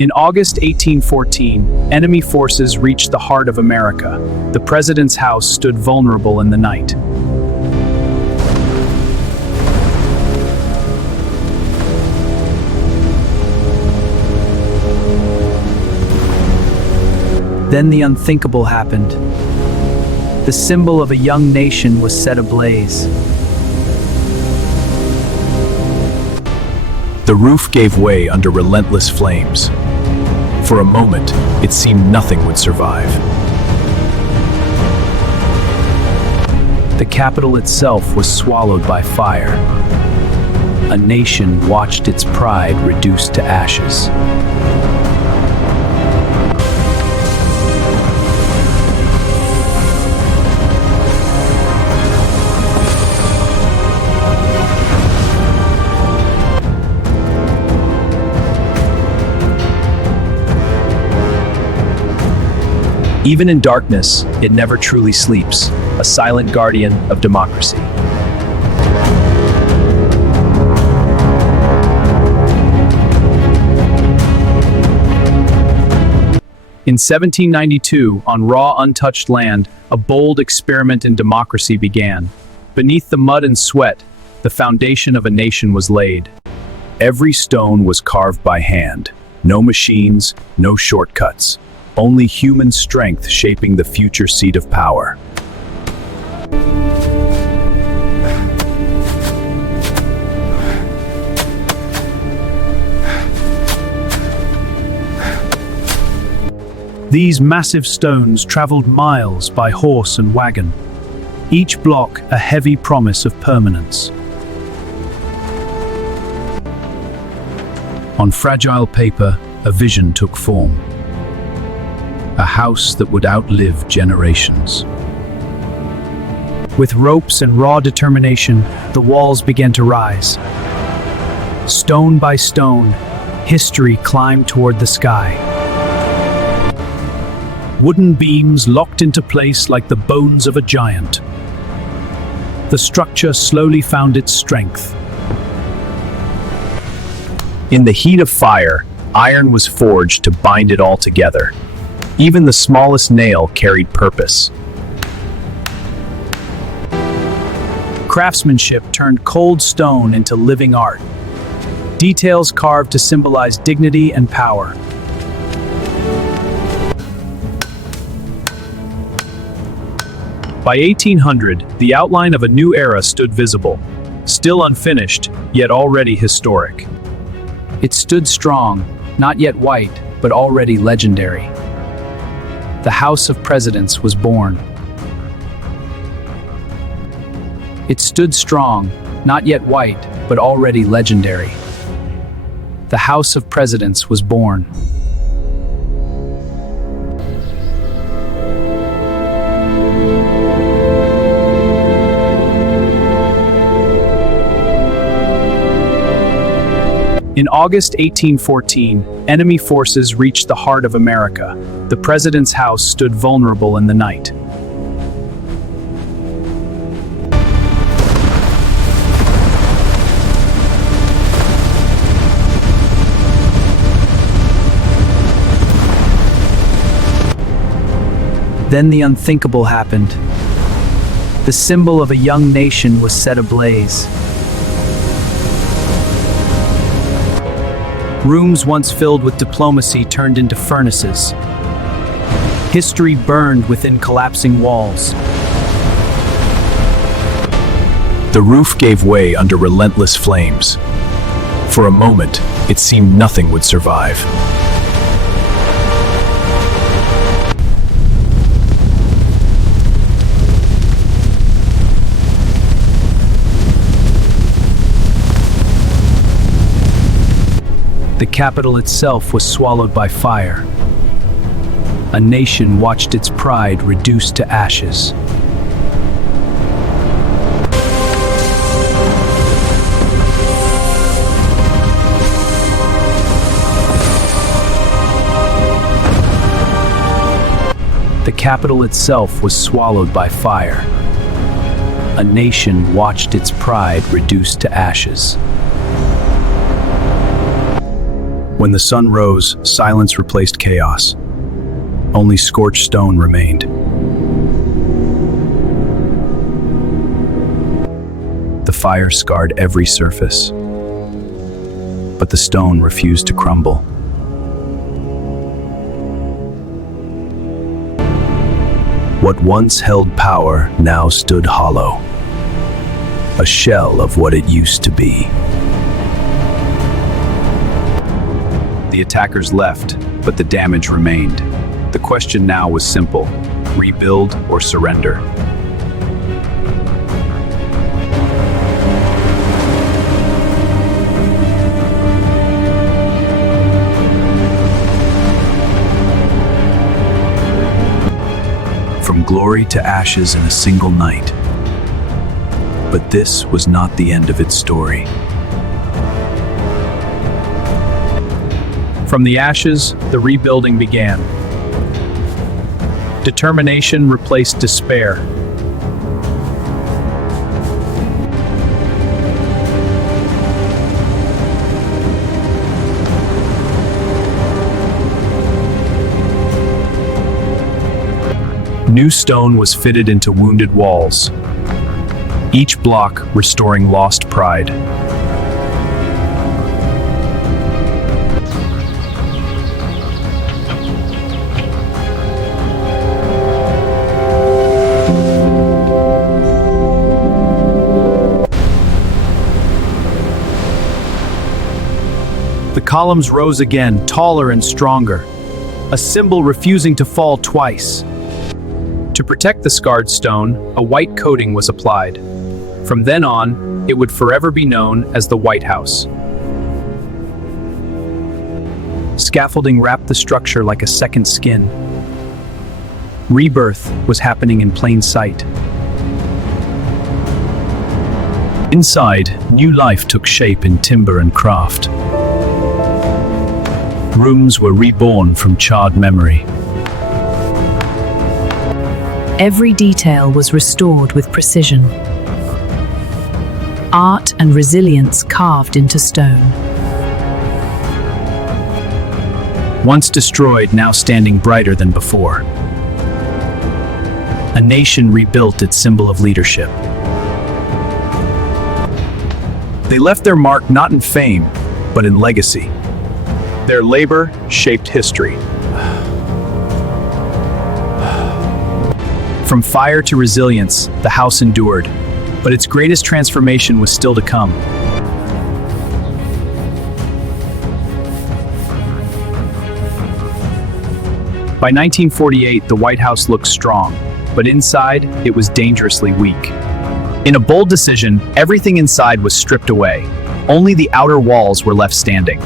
In August 1814, enemy forces reached the heart of America. The president's house stood vulnerable in the night. Then the unthinkable happened. The symbol of a young nation was set ablaze. The roof gave way under relentless flames. For a moment, it seemed nothing would survive. The Capitol itself was swallowed by fire. A nation watched its pride reduced to ashes. Even in darkness, it never truly sleeps, a silent guardian of democracy. In 1792, on raw, untouched land, a bold experiment in democracy began. Beneath the mud and sweat, the foundation of a nation was laid. Every stone was carved by hand. No machines, no shortcuts. Only human strength shaping the future seat of power. These massive stones traveled miles by horse and wagon, each block a heavy promise of permanence. On fragile paper, a vision took form. A house that would outlive generations. With ropes and raw determination, the walls began to rise. Stone by stone, history climbed toward the sky. Wooden beams locked into place like the bones of a giant. The structure slowly found its strength. In the heat of fire, iron was forged to bind it all together. Even the smallest nail carried purpose. Craftsmanship turned cold stone into living art. Details carved to symbolize dignity and power. By 1800, the outline of a new era stood visible. Still unfinished, yet already historic. It stood strong, not yet white, but already legendary. The House of Presidents was born. It stood strong, not yet white, but already legendary. The House of Presidents was born. In August 1814, enemy forces reached the heart of America. The president's house stood vulnerable in the night. Then the unthinkable happened. The symbol of a young nation was set ablaze. Rooms once filled with diplomacy turned into furnaces. History burned within collapsing walls. The roof gave way under relentless flames. For a moment, it seemed nothing would survive. The Capitol itself was swallowed by fire. A nation watched its pride reduced to ashes. The Capitol itself was swallowed by fire. A nation watched its pride reduced to ashes. When the sun rose, silence replaced chaos. Only scorched stone remained. The fire scarred every surface, but the stone refused to crumble. What once held power now stood hollow, a shell of what it used to be. The attackers left, but the damage remained. The question now was simple: rebuild or surrender? From glory to ashes in a single night. But this was not the end of its story. From the ashes, the rebuilding began. Determination replaced despair. New stone was fitted into wounded walls, each block restoring lost pride. The columns rose again, taller and stronger, a symbol refusing to fall twice. To protect the scarred stone, a white coating was applied. From then on, it would forever be known as the White House. Scaffolding wrapped the structure like a second skin. Rebirth was happening in plain sight. Inside, new life took shape in timber and craft. Rooms were reborn from charred memory. Every detail was restored with precision. Art and resilience carved into stone. Once destroyed, now standing brighter than before. A nation rebuilt its symbol of leadership. They left their mark not in fame, but in legacy. Their labor shaped history. From fire to resilience, the house endured, but its greatest transformation was still to come. By 1948, the White House looked strong, but inside, it was dangerously weak. In a bold decision, everything inside was stripped away. Only the outer walls were left standing.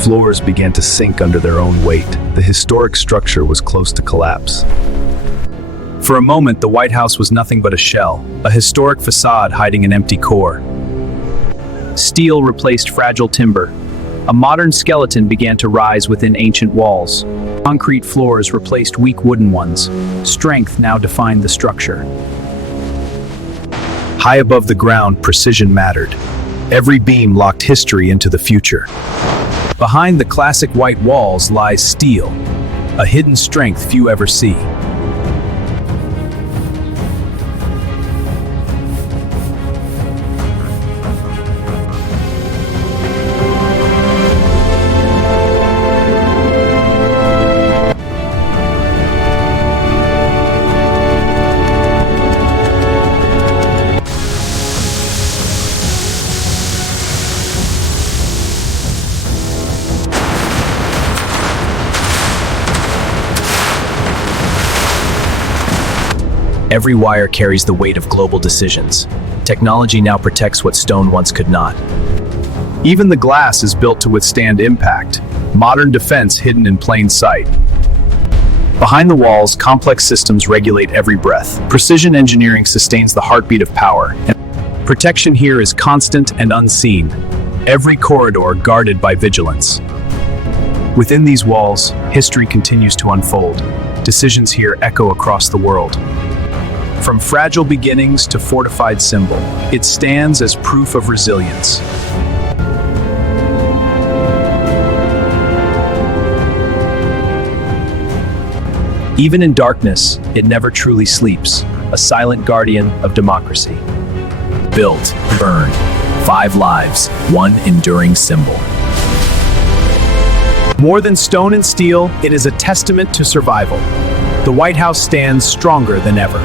Floors began to sink under their own weight. The historic structure was close to collapse. For a moment, the White House was nothing but a shell, a historic facade hiding an empty core. Steel replaced fragile timber. A modern skeleton began to rise within ancient walls. Concrete floors replaced weak wooden ones. Strength now defined the structure. High above the ground, precision mattered. Every beam locked history into the future. Behind the classic white walls lies steel, a hidden strength few ever see. Every wire carries the weight of global decisions. Technology now protects what stone once could not. Even the glass is built to withstand impact. Modern defense hidden in plain sight. Behind the walls, complex systems regulate every breath. Precision engineering sustains the heartbeat of power. And protection here is constant and unseen. Every corridor guarded by vigilance. Within these walls, history continues to unfold. Decisions here echo across the world. From fragile beginnings to fortified symbol, it stands as proof of resilience. Even in darkness, it never truly sleeps, a silent guardian of democracy. Built, burned, 5 lives, one enduring symbol. More than stone and steel, it is a testament to survival. The White House stands stronger than ever.